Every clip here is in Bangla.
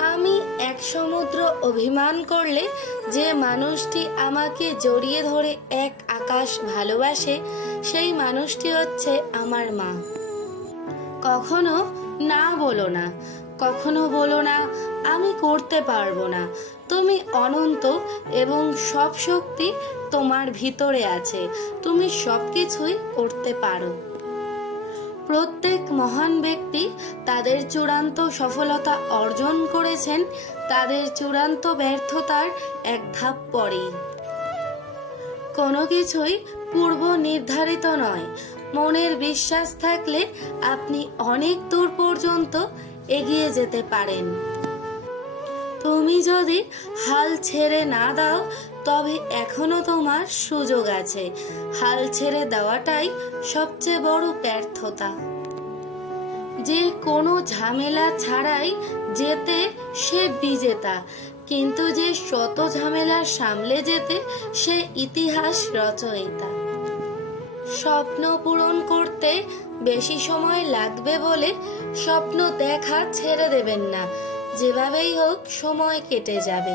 আমি এক সমুদ্র অভিমান করলে যে মানুষটি আমাকে জড়িয়ে ধরে এক আকাশ ভালোবাসে, সেই মানুষটি হচ্ছে আমার মা। কখনো না বলো না, কখনো বলো না, আমি করতে পারব না। তুমি অনন্ত এবং সব শক্তি তোমার ভিতরে আছে, তুমি সব কিছুই করতে পারো। প্রত্যেক মহান ব্যক্তি তাদের চূড়ান্ত সফলতা অর্জন করেছেন, তাদের চূড়ান্ত ব্যর্থতার এক ধাপ পরেই। কোনো কিছুই পূর্ব নির্ধারিত নয়। মনের বিশ্বাস থাকলে আপনি অনেক দূর পর্যন্ত এগিয়ে যেতে পারেন। তুমি যদি হাল ছেড়ে না দাও, তবে এখনও তোমার সুযোগ আছে। হাল ছেড়ে দেওয়াটাই সবচেয়ে বড় ব্যর্থতা। যে কোনো ঝামেলা ছাড়াই যেতে সে বিজেতা। কিন্তু যে শত ঝামেলা সামলে যেতে সে ইতিহাস রচয়িতা। স্বপ্ন পূরণ করতে বেশি সময় লাগবে বলে স্বপ্ন দেখা ছেড়ে দেবেন না। যেভাবেই হোক, সময় কেটে যাবে।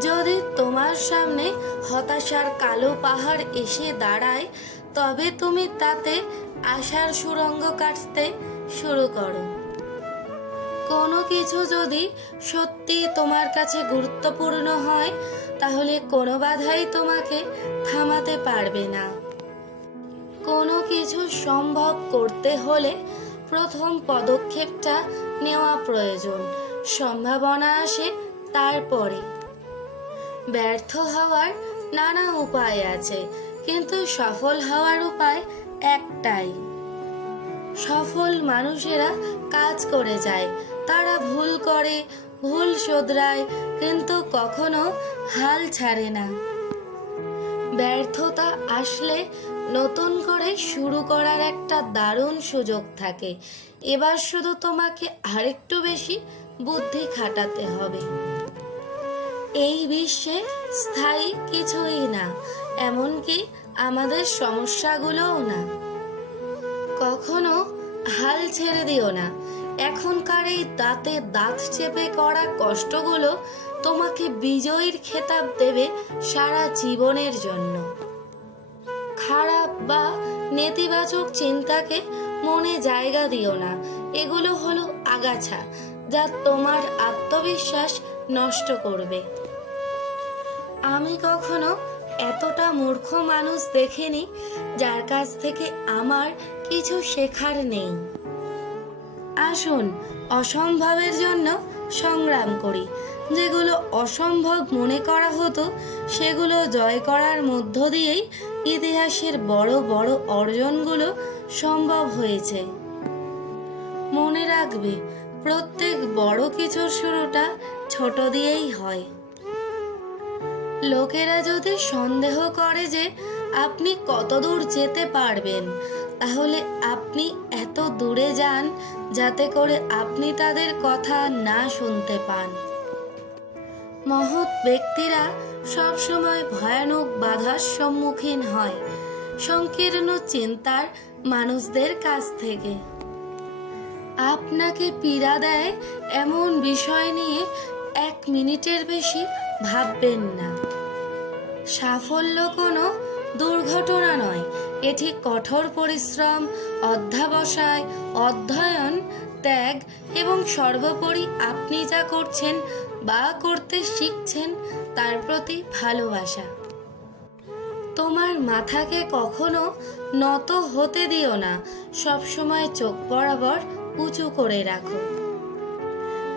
যদি তোমার সামনে হতাশার কালো পাহাড় এসে দাঁড়ায় তবে তুমি তাতে আশার সুরঙ্গ কাটতে শুরু করো। কোনো কিছু যদি সত্যি তোমার কাছে গুরুত্বপূর্ণ হয়, তাহলে কোনো বাধাই তোমাকে থামাতে পারবে না। কোনো কিছু সম্ভব করতে হলে প্রথম পদক্ষেপটা নেওয়া প্রয়োজন। সম্ভাবনা আসে তারপরে। ব্যর্থ হওয়ার নানা উপায় আছে। কিন্তু সফল হওয়ার উপায় একটাই। সফল মানুষেরা কাজ করে যায়। তারা ভুল করে, ভুল শোধরায়, কিন্তু কখনো হাল ছাড়ে না। ব্যর্থতা আসলে নতুন করে শুরু করার একটা দারুণ সুযোগ থাকে। এবার শুধু তোমাকে আরেকটু বেশি বুদ্ধি খাটাতে হবে। এই বিশ্বে স্থায়ী কিছুই না। এমনকি আমাদের সমস্যাগুলোও না। কখনো হাল ছেড়ে দিও না। এখনকার এই দাঁতে দাঁত চেপে করা কষ্টগুলো তোমাকে বিজয়ীর খেতাব দেবে সারা জীবনের জন্য। খারাপ বা নেতিবাচক চিন্তাকে মনে জায়গা দিও না। এগুলো হলো আগাছা, যা তোমার আত্মবিশ্বাস নষ্ট করবে। আমি কখনো এতটা মূর্খ মানুষ দেখিনি যার কাছ থেকে আমার কিছু শেখার নেই। আসুন, অসম্ভবের জন্য সংগ্রাম করি। যেগুলো অসম্ভব মনে করা হতো, সেগুলো জয় করার মধ্য দিয়েই ইতিহাসের বড় বড় অর্জনগুলো সম্ভব হয়েছে। মনে রাখবে, প্রত্যেক বড় কিছুর শুরুটা ছোট দিয়েই হয়। লোকেরা যদি সন্দেহ করে যে আপনি কতদূর যেতে পারবেন, তাহলে আপনি এত দূরে যান যাতে করে আপনি তাদের কথা না শুনতে পান। মহৎ ব্যক্তিরা সবসময় ভয়ানক বাধার সম্মুখীন হয়, সংকীর্ণ চিন্তার মানুষদের কাছ থেকে। আপনাকে পীড়া দেয় এমন বিষয় নিয়ে এক মিনিটের বেশি ভাববেন না। সাফল্য কোনো দুর্ঘটনা নয়। এটি কঠোর পরিশ্রম, অধ্যাবসায়, অধ্যয়ন, ত্যাগ এবং সর্বোপরি আপনি যা করছেন বা করতে শিখছেন তার প্রতি ভালোবাসা। তোমার মাথাকে কখনো নত হতে দিও না। সবসময় চোখ বরাবর উঁচু করে রাখো।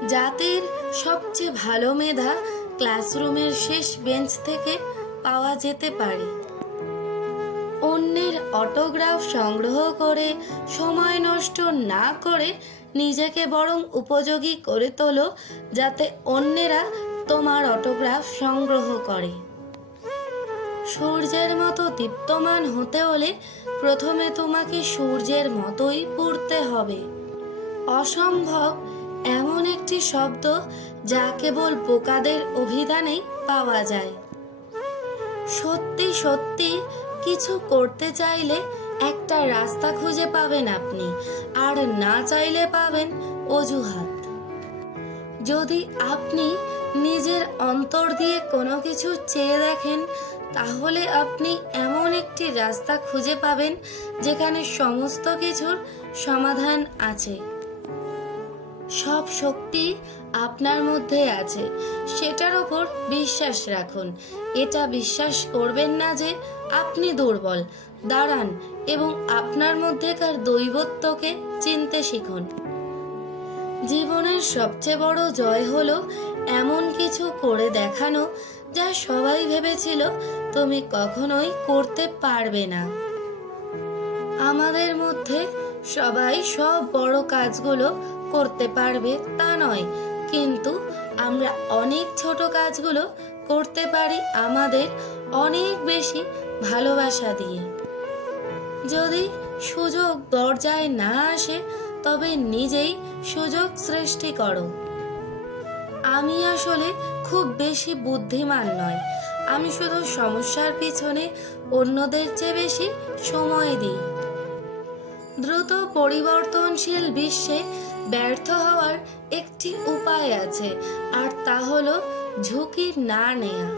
জাতির সবচেয়ে ভালো মেধা ক্লাসরুমের শেষ বেঞ্চ থেকে পাওয়া যেতে পারে। অন্যের অটোগ্রাফ সংগ্রহ করে, সময় নষ্ট না করে নিজেকে বরং উপযোগী করে তোলো, যাতে অন্যেরা তোমার অটোগ্রাফ সংগ্রহ করে। সূর্যের মতো দীপ্তমান হতে হলে প্রথমে তোমাকে সূর্যের মতোই পড়তে হবে। অসম্ভব এমন একটি শব্দ যা কেবল বোকাদের অভিধানেই পাওয়া যায়। সত্যি সত্যি কিছু করতে চাইলে একটা রাস্তা খুঁজে পাবেন আপনি, আর না চাইলে পাবেন অজুহাত। যদি আপনি নিজের অন্তর দিয়ে কোনো কিছু চেয়ে দেখেন, তাহলে আপনি এমন একটি রাস্তা খুঁজে পাবেন যেখানে সমস্ত কিছুর সমাধান আছে। সব শক্তি আপনার মধ্যে আছে। সেটার ওপর বিশ্বাস রাখুন। এটা বিশ্বাস করবেন না যে আপনি দুর্বল। দাঁড়ান এবং আপনার মধ্যেকার দৈবত্বকে চিনতে শিখুন। জীবনের সবচেয়ে বড় জয় হলো এমন কিছু করে দেখানো যা সবাই ভেবেছিল তুমি কখনোই করতে পারবে না। আমাদের মধ্যে সবাই সব বড় কাজগুলো করতে পারবে তা নয়। কিন্তু আমরা অনেক ছোট কাজগুলো করতে পারি আমাদের অনেক বেশি ভালোবাসা দিয়ে। যদি সুযোগ দরজায় না আসে, তবে নিজেই সুযোগ সৃষ্টি করো। আমি আসলে খুব বেশি বুদ্ধিমান নয়। আমি শুধু সমস্যার পিছনে অন্যদের চেয়ে বেশি সময় দিই। দ্রুত পরিবর্তনশীল বিশ্বে ব্যর্থ হওয়ার একটি উপায় আছে, আর তা হলো ঝুঁকি না নেয়া।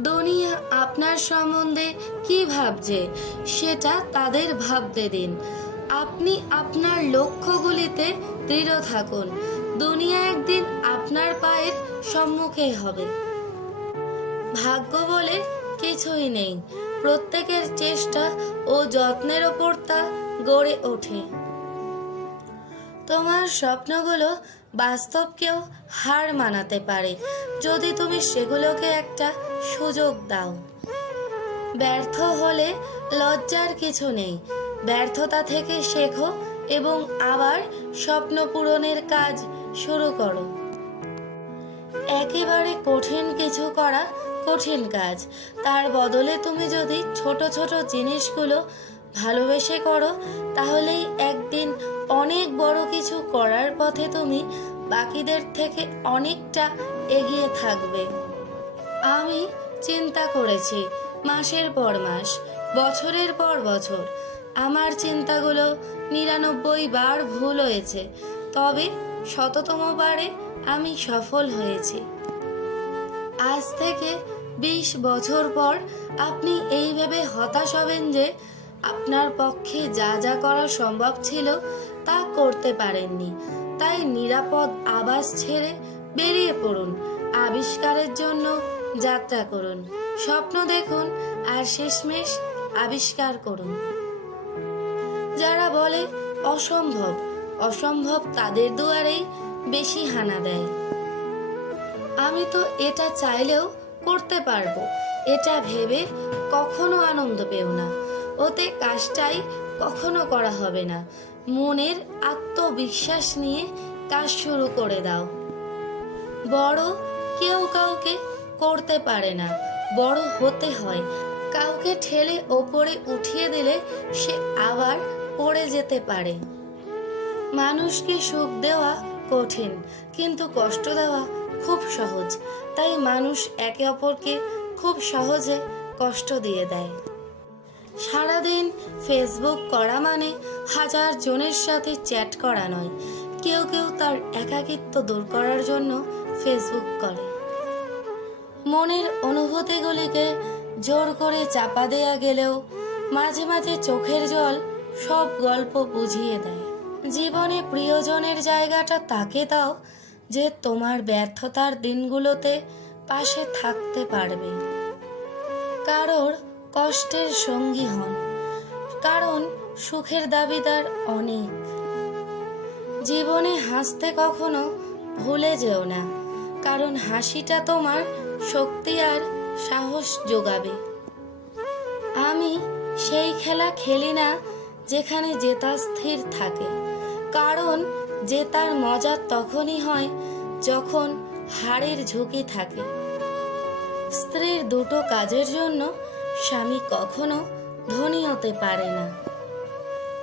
দুনিয়া আপনার সম্বন্ধে কি ভাবছে, সেটা তাদের ভাবতে দিন। আপনি আপনার লক্ষ্যগুলিতে দৃঢ় থাকুন। দুনিয়া একদিন আপনার পায়ের সম্মুখে হবে। ভাগ্য বলে কিছুই নেই। প্রত্যেকের চেষ্টা ও যত্নের ওপর তা গড়ে ওঠে। তোমার স্বপ্নগুলো বাস্তবকেও হার মানাতে পারে। যদি তুমি সেগুলোকে একটা সুযোগ দাও। ব্যর্থ হলে লজ্জার কিছু নেই। ব্যর্থতা থেকে শেখো এবং আবার স্বপ্ন পূরণের কাজ শুরু করো। একেবারে কঠিন কিছু করা কঠিন কাজ। তার বদলে তুমি যদি ছোট ছোট জিনিসগুলো ভালোবেসে করো, তাহলেই একদিন অনেক বড় কিছু করার পথে তুমি বাকিদের থেকে অনেকটা এগিয়ে থাকবে। আমি চিন্তা করেছি, মাসের পর মাস, বছরের পর বছর, আমার চিন্তাগুলো নিরানব্বই বার ভুল হয়েছে, তবে শততম বারে আমি সফল হয়েছি। আজ থেকে বিশ বছর পর আপনি এইভাবে হতাশ হবেন যে আপনার পক্ষে যা যা করা সম্ভব ছিল তা করতে পারেননি। তাই নিরাপদ আবাস ছেড়ে বেরিয়ে পড়ুন। আবিষ্কারের জন্য যাত্রা করুন। স্বপ্ন দেখুন আর শেষমেশ আবিষ্কার করুন। যারা বলে অসম্ভব অসম্ভব তাদের দুয়ারেই বেশি হানা দেয়। আমি তো এটা চাইলেও করতে পারব। এটা ভেবে কখনো আনন্দ পেও না। ওতে কাজটাই কখনো করা হবে না। মনের আত্মবিশ্বাস নিয়ে কাজ শুরু করে দাও। বড় কেউ কাউকে করতে পারে না। বড় হতে হয়। কাউকে ঠেলে ওপরে উঠিয়ে দিলে সে আবার পড়ে যেতে পারে। মানুষকে সুখ দেওয়া কঠিন, কিন্তু কষ্ট দেওয়া খুব সহজ। তাই মানুষ একে অপরকে খুব সহজে কষ্ট দিয়ে দেয়। সারাদিন ফেসবুক করা মানে হাজার জনের সাথে চ্যাট করা নয়। কেউ কেউ তার একাকিত্ব দূর করার জন্য ফেসবুক করে। মনের অনুভূতিগুলিকে জোর করে চাপা দেয়া গেলেও মাঝে মাঝে চোখের জল সব গল্প বুঝিয়ে দেয়। জীবনে প্রিয়জনের জায়গাটা তাকে দাও যে তোমার ব্যর্থতার দিনগুলোতে পাশে থাকতে পারবে। কারোর কষ্টের সঙ্গী হন, কারণ সুখের দাবিদার অনেক। জীবনে হাসতে কখনো ভুলে যেও না, কারণ হাসিটা তোমার শক্তি আর সাহস যোগাবে। আমি সেই খেলা খেলি না যেখানে জেতা স্থির থাকে, কারণ জেতার মজা তখনই হয় যখন হাড়ের ঝুঁকি থাকে। স্ত্রীর দুটো কাজের জন্য স্বামী কখনো ধনী হতে পারে না।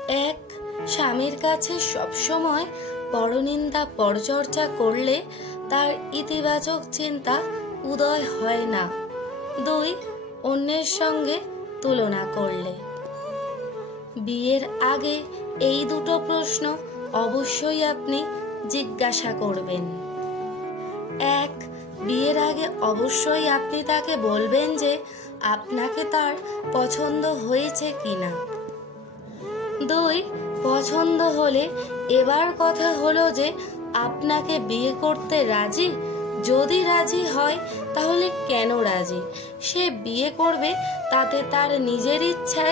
এক, স্বামীর কাছে সবসময় পরনিন্দা পরচর্চা করলে তার ইতিবাচক চিন্তা উদয় হয় না। দুই, অন্যের সঙ্গে তুলনা করলে। বিয়ের আগে এই দুটো প্রশ্ন অবশ্যই আপনি জিজ্ঞাসা করবেন। এক, বিয়ের আগে অবশ্যই আপনি তাকে বলবেন যে আপনাকে তার পছন্দ হয়েছে কি না দুই, পছন্দ হলে এবার কথা হলো যে আপনাকে বিয়ে করতে রাজি? যদি রাজি হয়, তাহলে কেন রাজি? সে বিয়ে করবে, তাতে তার নিজের ইচ্ছায়